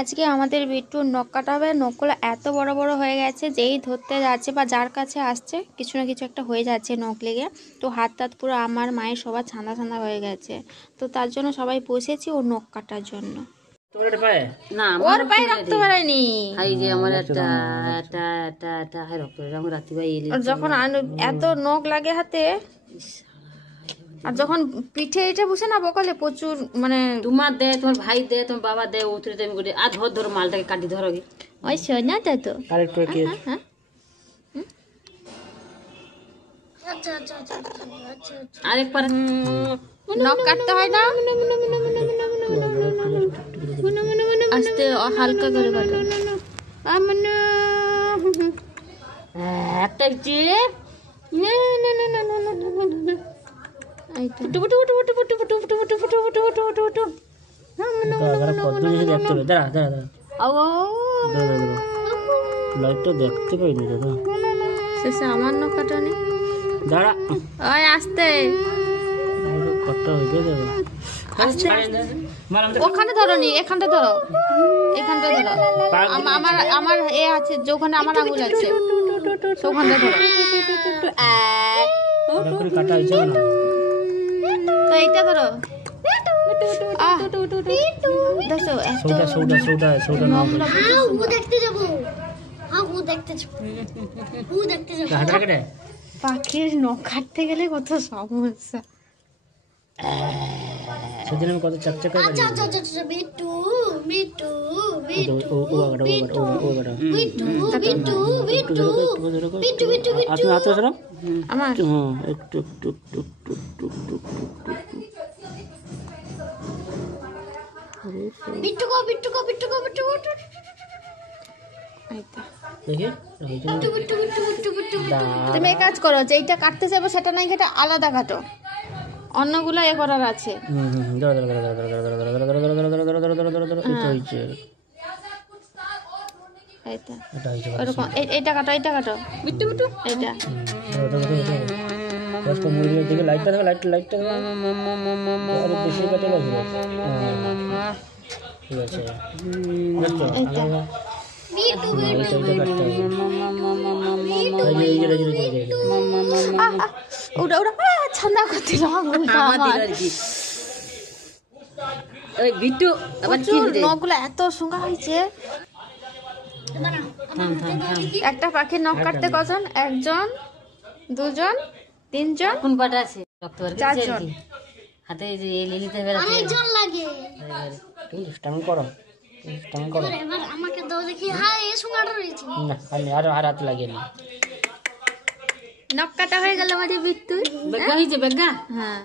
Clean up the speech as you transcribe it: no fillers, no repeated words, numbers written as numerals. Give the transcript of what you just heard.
আজকে আমাদের বিট্টুর নখ কাটা হবে। নখগুলো এত বড় বড় হয়ে গেছে, যেই ধরতে যাচ্ছে বা যার কাছে আসছে কিছু না কিছু একটা হয়ে যাচ্ছে নখ লেগে। তো হাত টাত পুরো আমার মায়ের সবার ছান্দা ছান্দা হয়ে গেছে। তো তার জন্য সবাই বসেছি ওর নখ কাটার জন্য। ওর পায়ে রক্ত বেরোয়নি। যখন এত নখ লাগে হাতে, আর যখন পিঠে এটা বসে না বকলে প্রচুর, মানে তোমার দে, তোমার ভাই দে, তোমার বাবা দে, উতরে দেবে করে আর ধরো মালটাকে কাটি ধরো গে। ওই সোনা তো আরেকটু কি আরেকবার নখ কাটতে হয় না, আস্তে হালকা করে কাটো। একটা যে দেখতে পাইনি দাদা, শেষে আমার নখ কাটানি। দাঁড়া ওই আস্তে কটটা হয়ে যাবে। ওখানে ধরো নি, এখানটা ধরো, এখানটা ধরো। আমার আমার এ আছে, যেখানে আমার আঙুল আছে ওখানটা ধরো। কাটা হয়েছে না তো এইটা ধরো। পাখির নখ কাটতে গেলে কত সমস্যা। সেদিন আমি কত চাকচাকা আমার একটু তুমি এক কাজ করো, যেইটা কাটতে যাবো সেটা নাই, সেটা আলাদা কাটো, অন্যগুলো এ করার আছে। এইটা কাটো, এইটা কাটো বিট্টু বিট্টু, এইটা লাইটটা দেখো, লাইটটা বেশি কাটে ঠিক আছে। ছান্দা করতে নখগুলো এত সোঙা হয়েছে। একটা পাখির নখ কাটতে কজন? একজন, দুজন, তিনজন, কোন পাটা আছে? চারজন। হাতে যে লিলিতে অনেকজন লাগে। তুমি স্টামিং করো, স্টামিং করো। এবার আমাকে দাও দেখি। হ্যাঁ, এই সোঙাটা রয়েছে না, আমি আর হাত লাগিয়ে নি। নখ কাটা হয়ে গেল আমাদের বিট্টু। বেগা হয়েছে, বেগা। হ্যাঁ।